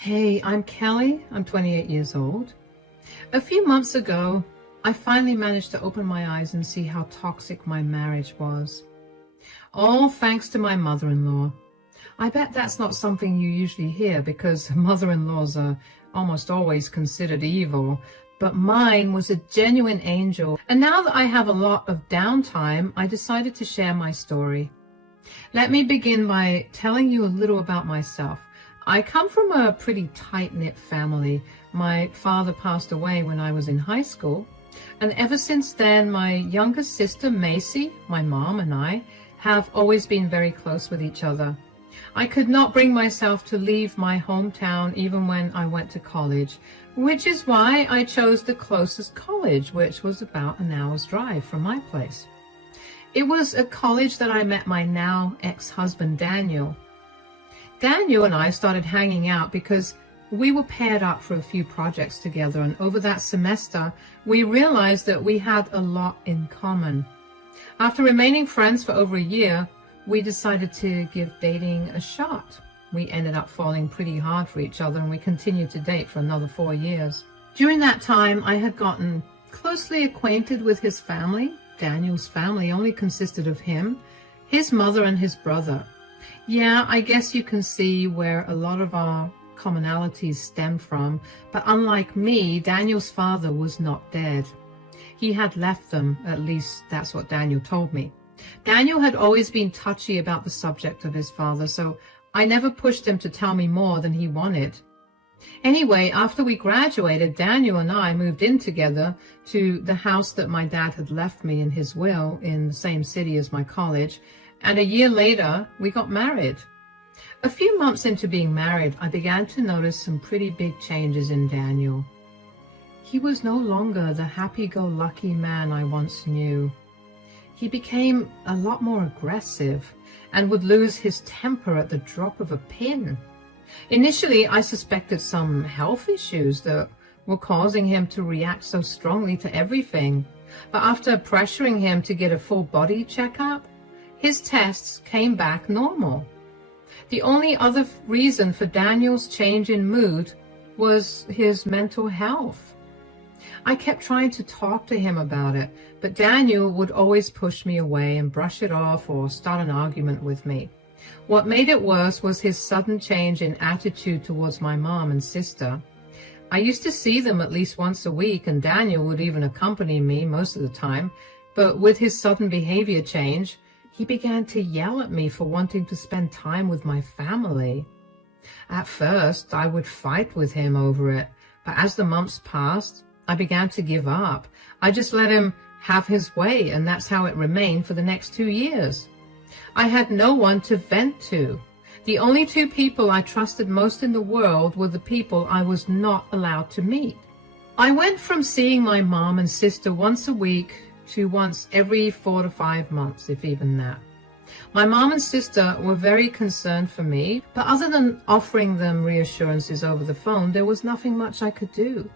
Hey, I'm Kelly. I'm 28 years old. A few months ago, I finally managed to open my eyes and see how toxic my marriage was. All thanks to my mother-in-law. I bet that's not something you usually hear because mother-in-laws are almost always considered evil, but mine was a genuine angel. And now that I have a lot of downtime, I decided to share my story. Let me begin by telling you a little about myself. I come from a pretty tight-knit family. My father passed away when I was in high school, and ever since then, my younger sister, Macy, my mom, and I have always been very close with each other. I could not bring myself to leave my hometown even when I went to college, which is why I chose the closest college, which was about an hour's drive from my place. It was a college that I met my now ex-husband, Daniel. Daniel and I started hanging out because we were paired up for a few projects together, and over that semester, we realized that we had a lot in common. After remaining friends for over a year, we decided to give dating a shot. We ended up falling pretty hard for each other, and we continued to date for another 4 years. During that time, I had gotten closely acquainted with his family. Daniel's family only consisted of him, his mother, and his brother. Yeah, I guess you can see where a lot of our commonalities stem from, but unlike me, Daniel's father was not dead. He had left them, at least that's what Daniel told me. Daniel had always been touchy about the subject of his father, so I never pushed him to tell me more than he wanted. Anyway, after we graduated, Daniel and I moved in together to the house that my dad had left me in his will in the same city as my college, and a year later, we got married. A few months into being married, I began to notice some pretty big changes in Daniel. He was no longer the happy-go-lucky man I once knew. He became a lot more aggressive and would lose his temper at the drop of a pin. Initially, I suspected some health issues that were causing him to react so strongly to everything. But after pressuring him to get a full body checkup, his tests came back normal. The only other reason for Daniel's change in mood was his mental health. I kept trying to talk to him about it, but Daniel would always push me away and brush it off or start an argument with me. What made it worse was his sudden change in attitude towards my mom and sister. I used to see them at least once a week, and Daniel would even accompany me most of the time, but with his sudden behavior change, he began to yell at me for wanting to spend time with my family. At first, I would fight with him over it, but as the months passed, I began to give up. I just let him have his way, and that's how it remained for the next 2 years. I had no one to vent to. The only two people I trusted most in the world were the people I was not allowed to meet. I went from seeing my mom and sister once a week to once every 4 to 5 months, if even that. My mom and sister were very concerned for me, but other than offering them reassurances over the phone, there was nothing much I could do.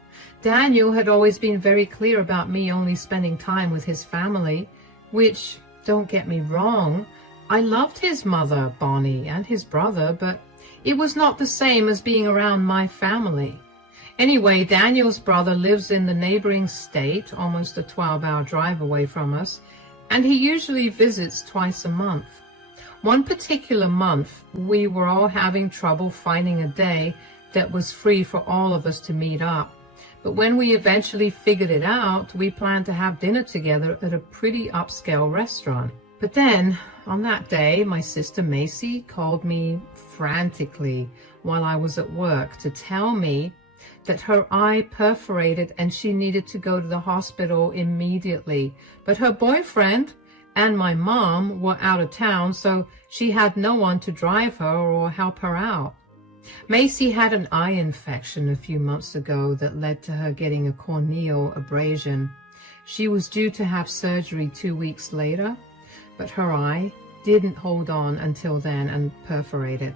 Daniel had always been very clear about me only spending time with his family, which, don't get me wrong, I loved his mother, Bonnie, and his brother, but it was not the same as being around my family. Anyway, Daniel's brother lives in the neighboring state, almost a 12-hour drive away from us, and he usually visits twice a month. One particular month, we were all having trouble finding a day that was free for all of us to meet up. But when we eventually figured it out, we planned to have dinner together at a pretty upscale restaurant. But then, on that day, my sister Macy called me frantically while I was at work to tell me that her eye perforated and she needed to go to the hospital immediately. But her boyfriend and my mom were out of town, so she had no one to drive her or help her out. Macy had an eye infection a few months ago that led to her getting a corneal abrasion. She was due to have surgery 2 weeks later, but her eye didn't hold on until then and perforated.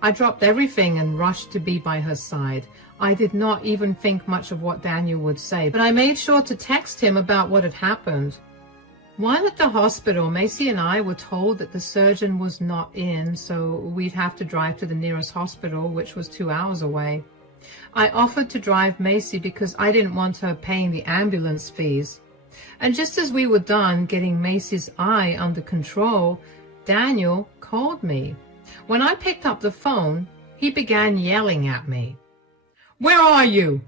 I dropped everything and rushed to be by her side. I did not even think much of what Daniel would say, but I made sure to text him about what had happened. While at the hospital, Macy and I were told that the surgeon was not in, so we'd have to drive to the nearest hospital, which was 2 hours away. I offered to drive Macy because I didn't want her paying the ambulance fees. And just as we were done getting Macy's eye under control, Daniel called me. When I picked up the phone, he began yelling at me. "Where are you?"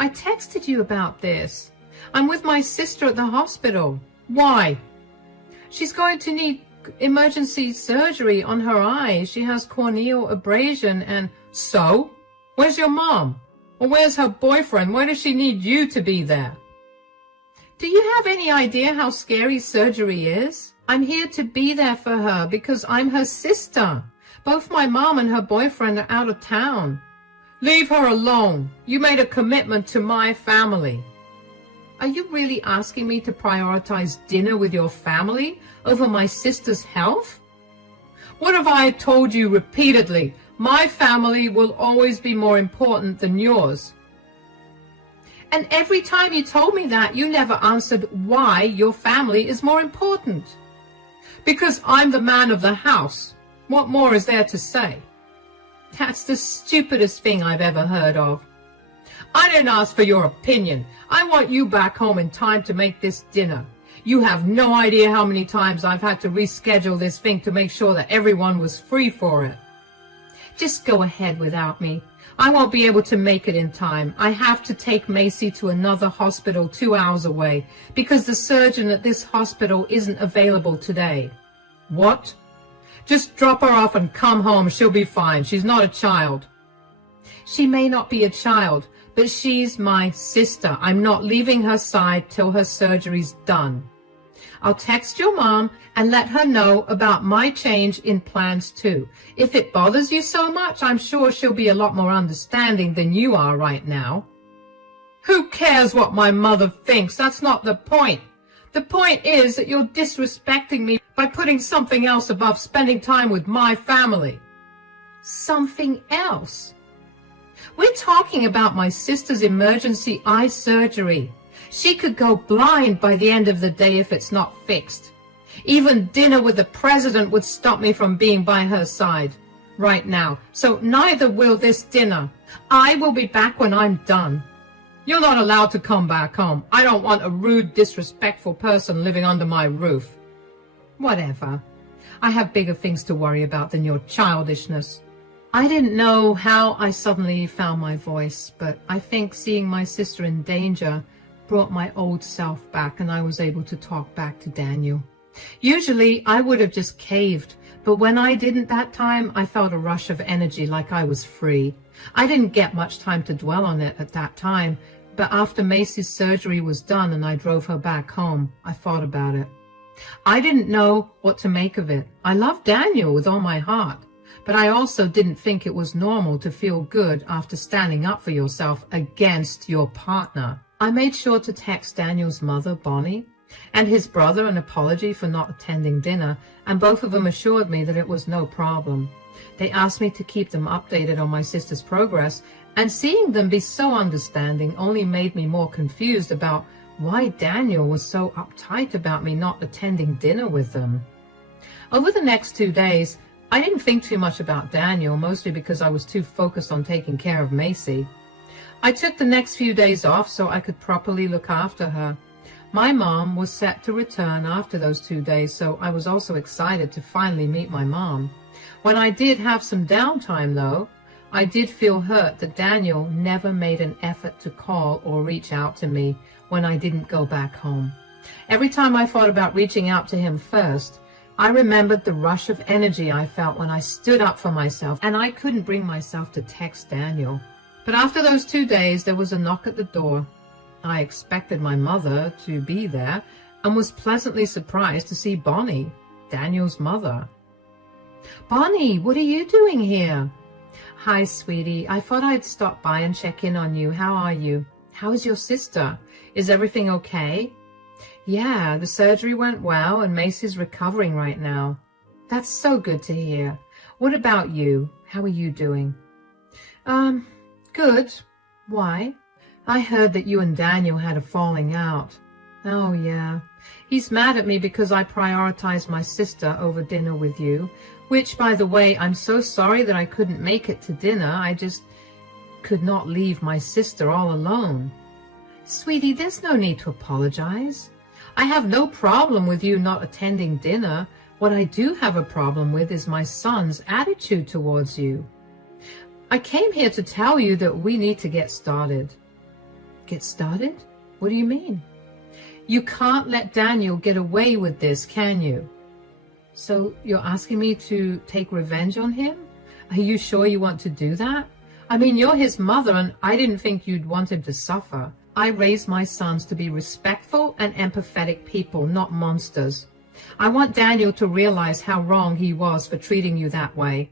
"I texted you about this. I'm with my sister at the hospital." "Why?" "She's going to need emergency surgery on her eye. She has corneal abrasion and..." "So? Where's your mom? Or where's her boyfriend? Why does she need you to be there?" "Do you have any idea how scary surgery is? I'm here to be there for her because I'm her sister. Both my mom and her boyfriend are out of town." "Leave her alone. You made a commitment to my family." "Are you really asking me to prioritize dinner with your family over my sister's health?" "What have I told you repeatedly? My family will always be more important than yours." "And every time you told me that, you never answered why your family is more important." "Because I'm the man of the house. What more is there to say?" "That's the stupidest thing I've ever heard of." "I didn't ask for your opinion. I want you back home in time to make this dinner. You have no idea how many times I've had to reschedule this thing to make sure that everyone was free for it." "Just go ahead without me. I won't be able to make it in time. I have to take Macy to another hospital 2 hours away because the surgeon at this hospital isn't available today." "What?" "Just drop her off and come home. She'll be fine. She's not a child." "She may not be a child, but she's my sister. I'm not leaving her side till her surgery's done. I'll text your mom and let her know about my change in plans too. If it bothers you so much, I'm sure she'll be a lot more understanding than you are right now." "Who cares what my mother thinks? That's not the point. The point is that you're disrespecting me by putting something else above spending time with my family." "Something else?" "We're talking about my sister's emergency eye surgery. She could go blind by the end of the day if it's not fixed. Even dinner with the president would stop me from being by her side right now. So neither will this dinner. I will be back when I'm done." "You're not allowed to come back home. I don't want a rude, disrespectful person living under my roof." "Whatever. I have bigger things to worry about than your childishness." I didn't know how I suddenly found my voice, but I think seeing my sister in danger brought my old self back and I was able to talk back to Daniel. Usually I would have just caved, but when I didn't that time, I felt a rush of energy like I was free. I didn't get much time to dwell on it at that time, but after Macy's surgery was done and I drove her back home, I thought about it. I didn't know what to make of it. I loved Daniel with all my heart, but I also didn't think it was normal to feel good after standing up for yourself against your partner. I made sure to text Daniel's mother, Bonnie, and his brother an apology for not attending dinner, and both of them assured me that it was no problem. They asked me to keep them updated on my sister's progress, and seeing them be so understanding only made me more confused about why Daniel was so uptight about me not attending dinner with them. Over the next 2 days, I didn't think too much about Daniel, mostly because I was too focused on taking care of Macy. I took the next few days off so I could properly look after her. My mom was set to return after those 2 days, so I was also excited to finally meet my mom. When I did have some downtime, though, I did feel hurt that Daniel never made an effort to call or reach out to me when I didn't go back home. Every time I thought about reaching out to him first, I remembered the rush of energy I felt when I stood up for myself, and I couldn't bring myself to text Daniel. But after those 2 days, there was a knock at the door. I expected my mother to be there and was pleasantly surprised to see Bonnie, Daniel's mother. "Bonnie, what are you doing here?" "Hi, sweetie. I thought I'd stop by and check in on you. How are you? How is your sister? Is everything okay?" "Yeah, the surgery went well and Macy's recovering right now." "That's so good to hear. What about you? How are you doing?" Good. Why?" "I heard that you and Daniel had a falling out." Oh, yeah. He's mad at me because I prioritized my sister over dinner with you, which, by the way, I'm so sorry that I couldn't make it to dinner. I just could not leave my sister all alone. Sweetie, there's no need to apologize. I have no problem with you not attending dinner. What I do have a problem with is my son's attitude towards you. I came here to tell you that we need to get started. Get started? What do you mean? You can't let Daniel get away with this, can you? So you're asking me to take revenge on him? Are you sure you want to do that? I mean, you're his mother, and I didn't think you'd want him to suffer. I raised my sons to be respectful and empathetic people, not monsters. I want Daniel to realize how wrong he was for treating you that way.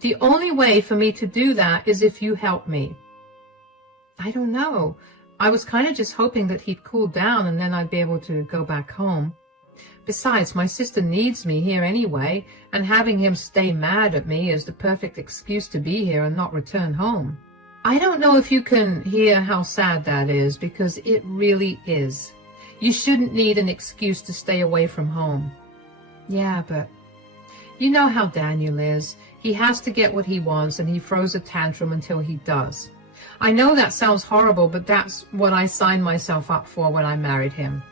The only way for me to do that is if you help me. I don't know. I was kind of just hoping that he'd cool down and then I'd be able to go back home. Besides, my sister needs me here anyway, and having him stay mad at me is the perfect excuse to be here and not return home. I don't know if you can hear how sad that is, because it really is. You shouldn't need an excuse to stay away from home. Yeah, but you know how Daniel is. He has to get what he wants, and he throws a tantrum until he does. I know that sounds horrible, but that's what I signed myself up for when I married him.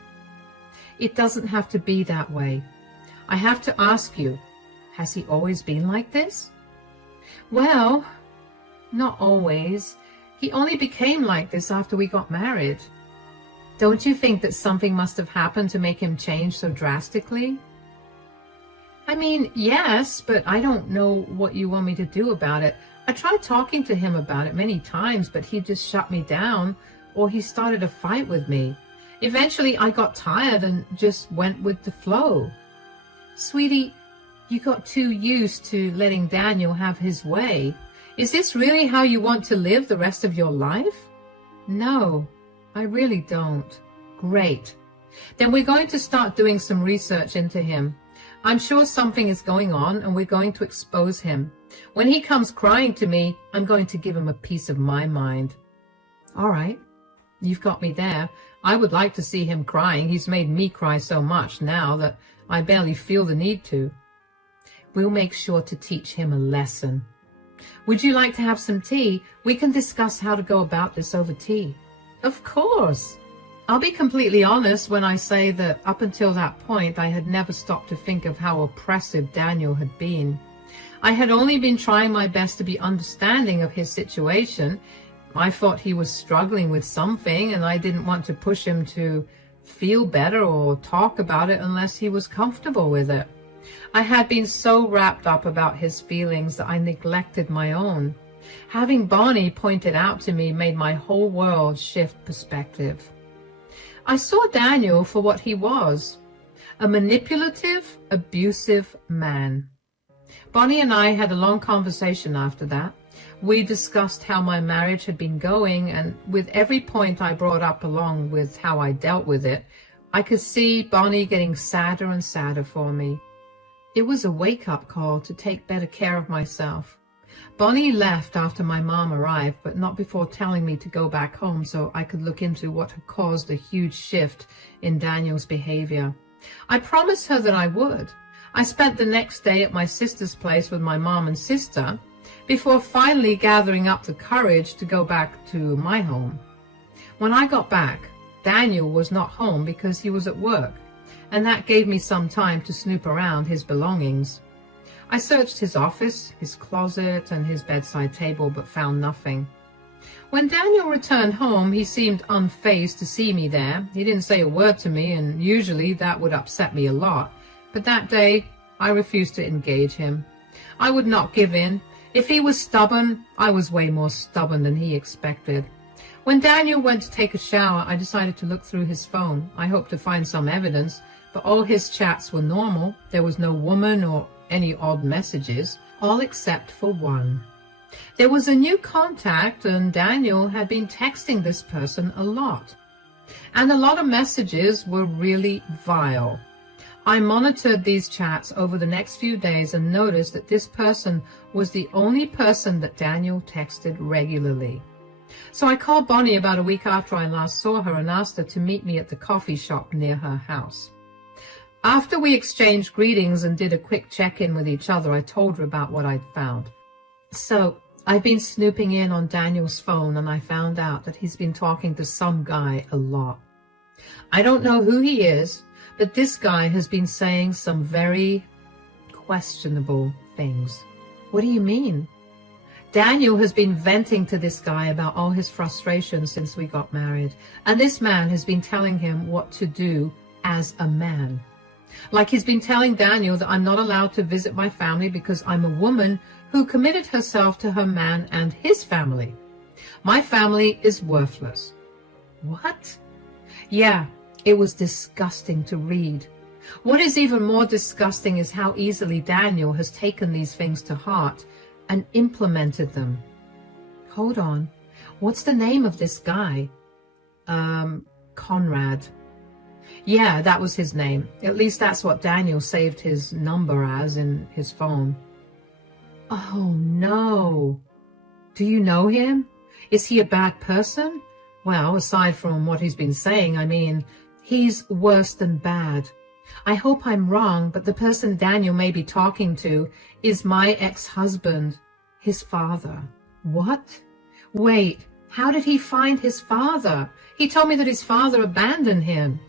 It doesn't have to be that way. I have to ask you, has he always been like this? Well, not always. He only became like this after we got married. Don't you think that something must have happened to make him change so drastically? I mean, yes, but I don't know what you want me to do about it. I tried talking to him about it many times, but he just shut me down, or he started a fight with me. Eventually, I got tired and just went with the flow. Sweetie, you got too used to letting Daniel have his way. Is this really how you want to live the rest of your life? No, I really don't. Great. Then we're going to start doing some research into him. I'm sure something is going on, and we're going to expose him. When he comes crying to me, I'm going to give him a piece of my mind. All right. You've got me there. I would like to see him crying. He's made me cry so much now that I barely feel the need to. We'll make sure to teach him a lesson. Would you like to have some tea? We can discuss how to go about this over tea. Of course. I'll be completely honest when I say that up until that point, I had never stopped to think of how oppressive Daniel had been. I had only been trying my best to be understanding of his situation. I thought he was struggling with something, and I didn't want to push him to feel better or talk about it unless he was comfortable with it. I had been so wrapped up about his feelings that I neglected my own. Having Bonnie pointed out to me made my whole world shift perspective. I saw Daniel for what he was, a manipulative, abusive man. Bonnie and I had a long conversation after that. We discussed how my marriage had been going, and with every point I brought up along with how I dealt with it, I could see Bonnie getting sadder and sadder for me. It was a wake-up call to take better care of myself. Bonnie left after my mom arrived, but not before telling me to go back home so I could look into what had caused a huge shift in Daniel's behavior. I promised her that I would. I spent the next day at my sister's place with my mom and sister, before finally gathering up the courage to go back to my home. When I got back, Daniel was not home because he was at work, and that gave me some time to snoop around his belongings. I searched his office, his closet, and his bedside table, but found nothing. When Daniel returned home, he seemed unfazed to see me there. He didn't say a word to me, and usually that would upset me a lot. But that day, I refused to engage him. I would not give in. If he was stubborn, I was way more stubborn than he expected. When Daniel went to take a shower, I decided to look through his phone. I hoped to find some evidence, but all his chats were normal. There was no woman or any odd messages, all except for one. There was a new contact, and Daniel had been texting this person a lot. And a lot of messages were really vile. I monitored these chats over the next few days and noticed that this person was the only person that Daniel texted regularly. So I called Bonnie about a week after I last saw her and asked her to meet me at the coffee shop near her house. After we exchanged greetings and did a quick check-in with each other, I told her about what I'd found. So I've been snooping in on Daniel's phone, and I found out that he's been talking to some guy a lot. I don't know who he is, but this guy has been saying some very questionable things. What do you mean? Daniel has been venting to this guy about all his frustrations since we got married, and this man has been telling him what to do as a man. Like he's been telling Daniel that I'm not allowed to visit my family because I'm a woman who committed herself to her man and his family. My family is worthless. What? Yeah, it was disgusting to read. What is even more disgusting is how easily Daniel has taken these things to heart and implemented them. Hold on. What's the name of this guy? Conrad. Yeah, that was his name. At least that's what Daniel saved his number as in his phone. Oh, no. Do you know him? Is he a bad person? Well, aside from what he's been saying, I mean, he's worse than bad. I hope I'm wrong, but the person Daniel may be talking to is my ex-husband, his father. What? Wait, how did he find his father? He told me that his father abandoned him.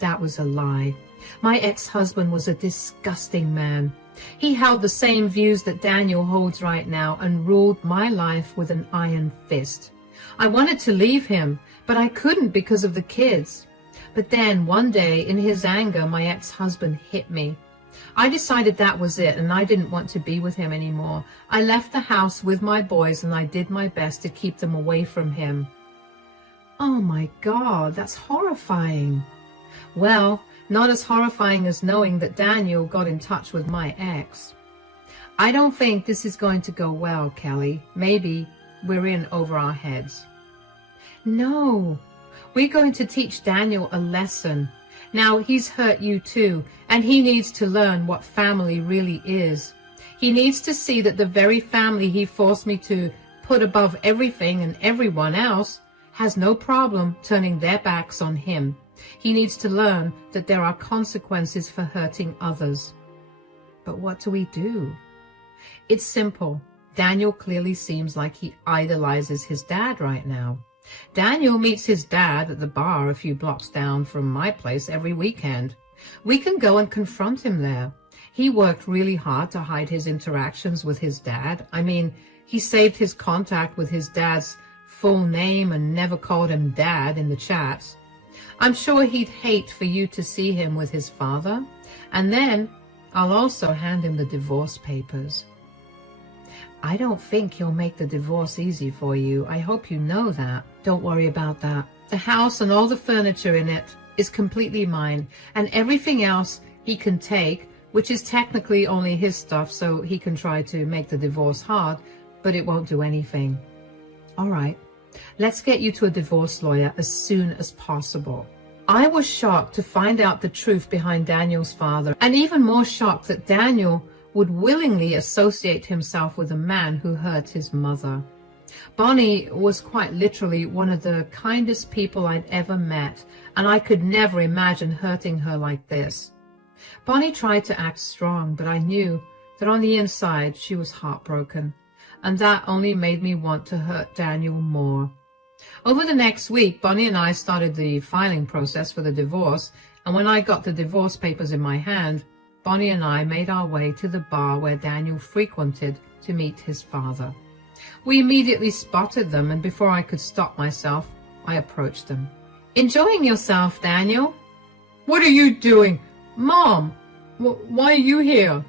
That was a lie. My ex-husband was a disgusting man. He held the same views that Daniel holds right now and ruled my life with an iron fist. I wanted to leave him, but I couldn't because of the kids. But then one day, in his anger, my ex-husband hit me. I decided that was it, and I didn't want to be with him anymore. I left the house with my boys, and I did my best to keep them away from him. Oh my God, that's horrifying. Well, not as horrifying as knowing that Daniel got in touch with my ex. I don't think this is going to go well, Kelly. Maybe we're in over our heads. No, we're going to teach Daniel a lesson. Now, he's hurt you too, and he needs to learn what family really is. He needs to see that the very family he forced me to put above everything and everyone else has no problem turning their backs on him. He needs to learn that there are consequences for hurting others. But what do we do? It's simple. Daniel clearly seems like he idolizes his dad right now. Daniel meets his dad at the bar a few blocks down from my place every weekend. We can go and confront him there. He worked really hard to hide his interactions with his dad. I mean, he saved his contact with his dad's full name and never called him Dad in the chats. I'm sure he'd hate for you to see him with his father. And then I'll also hand him the divorce papers. I don't think he'll make the divorce easy for you. I hope you know that. Don't worry about that. The house and all the furniture in it is completely mine, and everything else he can take, which is technically only his stuff, so he can try to make the divorce hard, but it won't do anything. All right, let's get you to a divorce lawyer as soon as possible. I was shocked to find out the truth behind Daniel's father, and even more shocked that Daniel would willingly associate himself with a man who hurt his mother. Bonnie was quite literally one of the kindest people I'd ever met, and I could never imagine hurting her like this. Bonnie tried to act strong, but I knew that on the inside she was heartbroken, and that only made me want to hurt Daniel more. Over the next week, Bonnie and I started the filing process for the divorce, and when I got the divorce papers in my hand, Bonnie and I made our way to the bar where Daniel frequented to meet his father. We immediately spotted them, and before I could stop myself, I approached them. "Enjoying yourself, Daniel?" "What are you doing? Mom, why are you here?"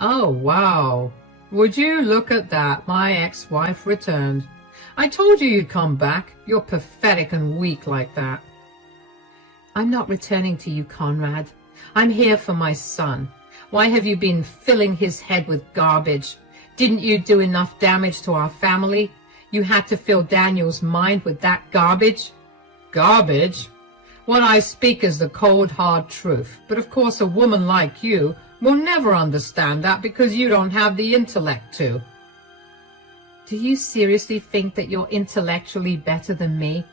"Oh, wow. Would you look at that? My ex-wife returned. I told you you'd come back. You're pathetic and weak like that." "I'm not returning to you, Conrad. I'm here for my son. Why have you been filling his head with garbage? Didn't you do enough damage to our family? You had to fill Daniel's mind with that garbage?" "Garbage? What I speak is the cold, hard truth. But of course a woman like you will never understand that because you don't have the intellect to." Do you seriously think that you're intellectually better than me?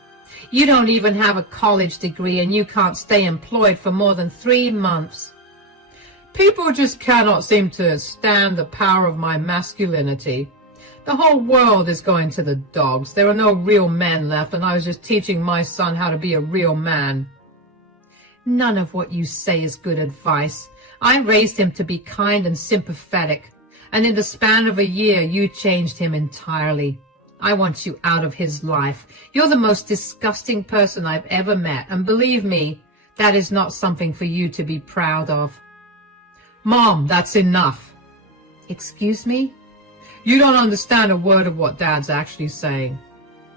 You don't even have a college degree and you can't stay employed for more than 3 months. People just cannot seem to stand the power of my masculinity. The whole world is going to the dogs. There are no real men left, and I was just teaching my son how to be a real man. None of what you say is good advice. I raised him to be kind and sympathetic, and in the span of a year you changed him entirely. I want you out of his life. You're the most disgusting person I've ever met, and believe me, that is not something for you to be proud of. Mom, that's enough. Excuse me? You don't understand a word of what Dad's actually saying.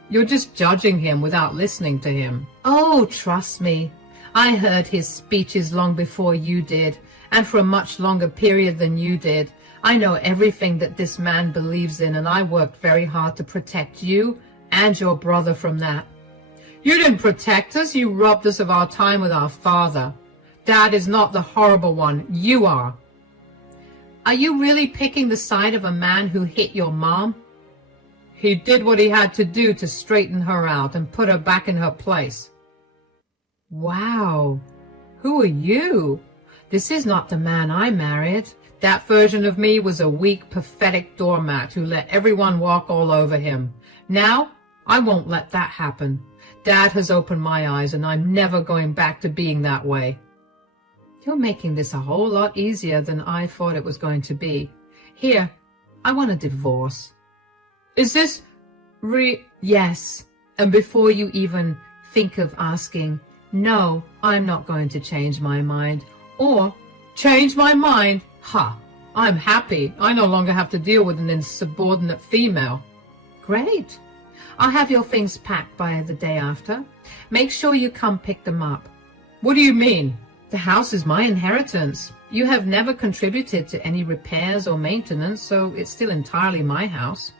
You're just judging him without listening to him. Oh, trust me. I heard his speeches long before you did, and for a much longer period than you did. I know everything that this man believes in, and I worked very hard to protect you and your brother from that. You didn't protect us. You robbed us of our time with our father. Dad is not the horrible one. You are. Are you really picking the side of a man who hit your mom? He did what he had to do to straighten her out and put her back in her place. Wow. Who are you? This is not the man I married. That version of me was a weak, pathetic doormat who let everyone walk all over him. Now, I won't let that happen. Dad has opened my eyes, and I'm never going back to being that way. You're making this a whole lot easier than I thought it was going to be. Here, I want a divorce. Is this Yes. And before you even think of asking, no, I'm not going to change my mind. Or, change my mind? Ha! I'm happy. I no longer have to deal with an insubordinate female. Great. I'll have your things packed by the day after. Make sure you come pick them up. What do you mean? The house is my inheritance. You have never contributed to any repairs or maintenance, so it's still entirely my house.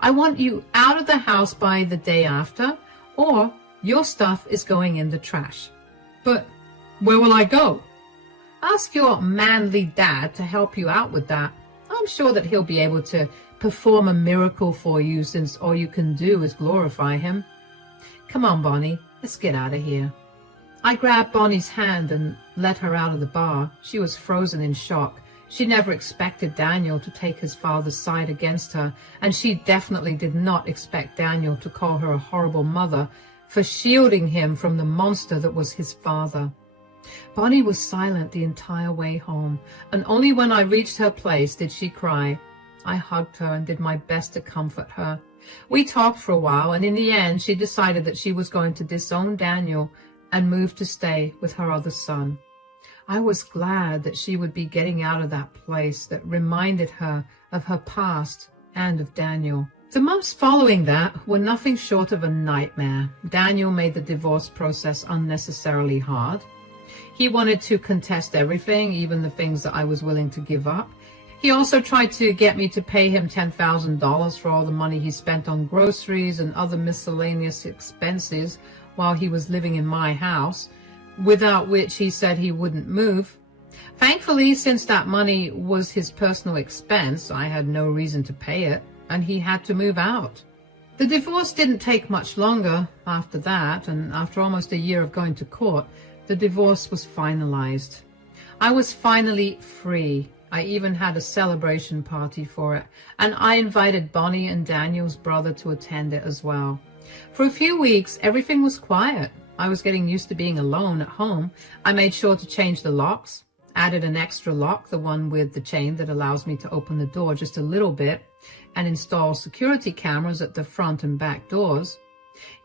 I want you out of the house by the day after, or your stuff is going in the trash. But where will I go? Ask your manly dad to help you out with that. I'm sure that he'll be able to perform a miracle for you, since all you can do is glorify him. Come on, Bonnie, let's get out of here. I grabbed Bonnie's hand and let her out of the bar. She was frozen in shock. She never expected Daniel to take his father's side against her, and she definitely did not expect Daniel to call her a horrible mother for shielding him from the monster that was his father. Bonnie was silent the entire way home, and only when I reached her place did she cry. I hugged her and did my best to comfort her. We talked for a while, and in the end she decided that she was going to disown Daniel and move to stay with her other son. I was glad that she would be getting out of that place that reminded her of her past and of Daniel. The months following that were nothing short of a nightmare. Daniel made the divorce process unnecessarily hard. He wanted to contest everything, even the things that I was willing to give up. He also tried to get me to pay him $10,000 for all the money he spent on groceries and other miscellaneous expenses while he was living in my house, without which he said he wouldn't move. Thankfully, since that money was his personal expense, I had no reason to pay it, and he had to move out. The divorce didn't take much longer after that, and after almost a year of going to court, the divorce was finalized. I was finally free. I even had a celebration party for it, and I invited Bonnie and Daniel's brother to attend it as well. For a few weeks, everything was quiet. I was getting used to being alone at home. I made sure to change the locks, added an extra lock, the one with the chain that allows me to open the door just a little bit, and install security cameras at the front and back doors.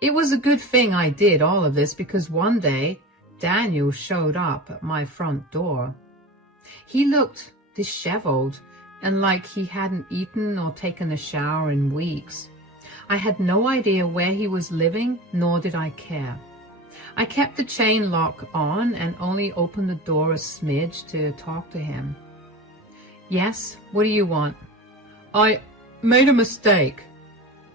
It was a good thing I did all of this, because one day, Daniel showed up at my front door. He looked disheveled and like he hadn't eaten or taken a shower in weeks. I had no idea where he was living, nor did I care. I kept the chain lock on and only opened the door a smidge to talk to him. Yes, what do you want? I made a mistake.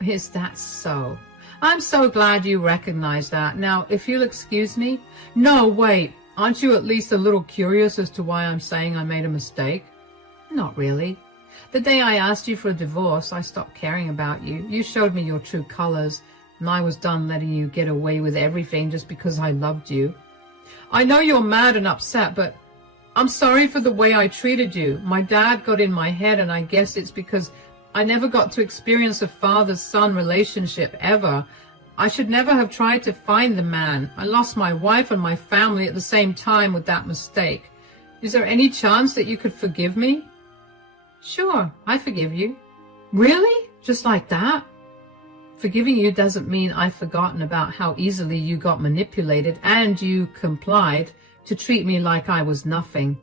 Is that so? I'm so glad you recognize that. Now, if you'll excuse me. No, wait. Aren't you at least a little curious as to why I'm saying I made a mistake? Not really. The day I asked you for a divorce, I stopped caring about you. You showed me your true colors, and I was done letting you get away with everything just because I loved you. I know you're mad and upset, but I'm sorry for the way I treated you. My dad got in my head, and I guess it's because I never got to experience a father-son relationship ever. I should never have tried to find the man. I lost my wife and my family at the same time with that mistake. Is there any chance that you could forgive me? Sure, I forgive you. Really? Just like that? Forgiving you doesn't mean I've forgotten about how easily you got manipulated and you complied to treat me like I was nothing.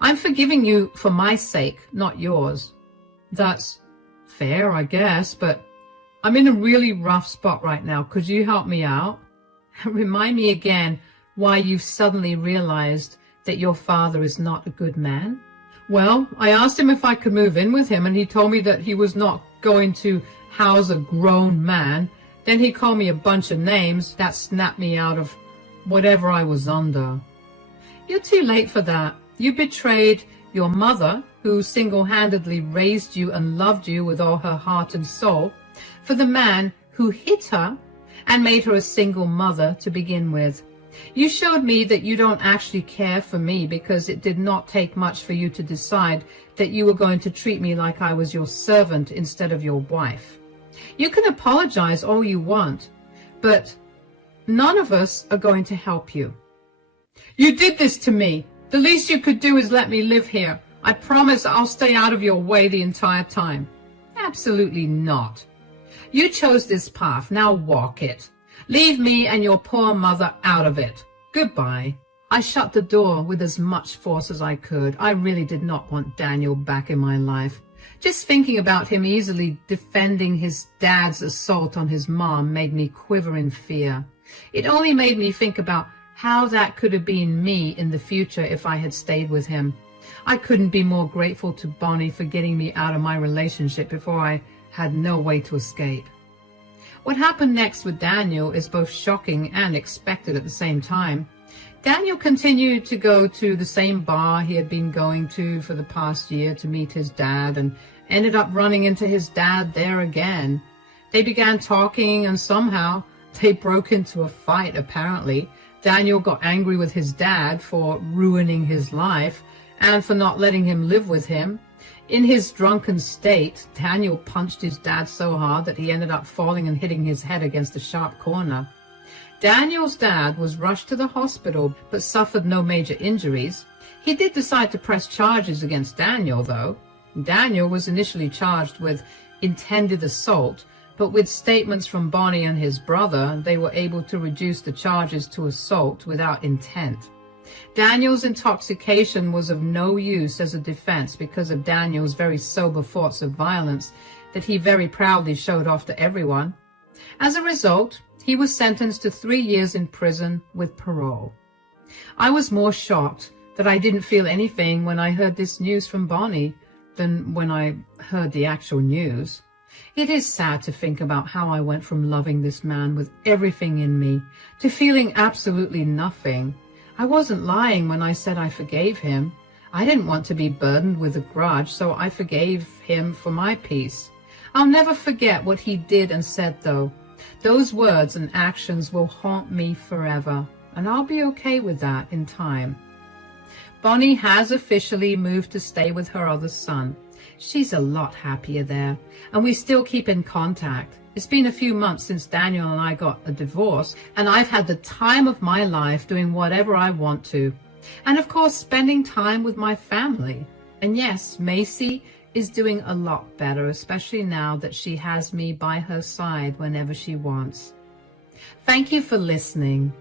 I'm forgiving you for my sake, not yours. That's fair, I guess, but I'm in a really rough spot right now. Could you help me out? Remind me again why you've suddenly realized that your father is not a good man. Well, I asked him if I could move in with him, and he told me that he was not going to house a grown man. Then he called me a bunch of names that snapped me out of whatever I was under. You're too late for that. You betrayed your mother, who single-handedly raised you and loved you with all her heart and soul, for the man who hit her and made her a single mother to begin with. You showed me that you don't actually care for me because it did not take much for you to decide that you were going to treat me like I was your servant instead of your wife. You can apologize all you want, but none of us are going to help you. You did this to me. The least you could do is let me live here. I promise I'll stay out of your way the entire time. Absolutely not. You chose this path, now walk it. Leave me and your poor mother out of it. Goodbye. I shut the door with as much force as I could. I really did not want Daniel back in my life. Just thinking about him easily defending his dad's assault on his mom made me quiver in fear. It only made me think about how that could have been me in the future if I had stayed with him. I couldn't be more grateful to Bonnie for getting me out of my relationship before I had no way to escape. What happened next with Daniel is both shocking and expected at the same time. Daniel continued to go to the same bar he had been going to for the past year to meet his dad and ended up running into his dad there again. They began talking and somehow they broke into a fight apparently. Daniel got angry with his dad for ruining his life and for not letting him live with him. In his drunken state, Daniel punched his dad so hard that he ended up falling and hitting his head against a sharp corner. Daniel's dad was rushed to the hospital but suffered no major injuries. He did decide to press charges against Daniel, though. Daniel was initially charged with intended assault, but with statements from Bonnie and his brother, they were able to reduce the charges to assault without intent. Daniel's intoxication was of no use as a defense because of Daniel's very sober thoughts of violence that he very proudly showed off to everyone. As a result, he was sentenced to 3 years in prison with parole. I was more shocked that I didn't feel anything when I heard this news from Bonnie than when I heard the actual news. It is sad to think about how I went from loving this man with everything in me to feeling absolutely nothing. I wasn't lying when I said I forgave him. I didn't want to be burdened with a grudge, so I forgave him for my peace. I'll never forget what he did and said, though. Those words and actions will haunt me forever, and I'll be okay with that in time. Bonnie has officially moved to stay with her other son. She's a lot happier there, and we still keep in contact. It's been a few months since Daniel and I got a divorce, and I've had the time of my life doing whatever I want to. And of course, spending time with my family. And yes, Macy is doing a lot better, especially now that she has me by her side whenever she wants. Thank you for listening.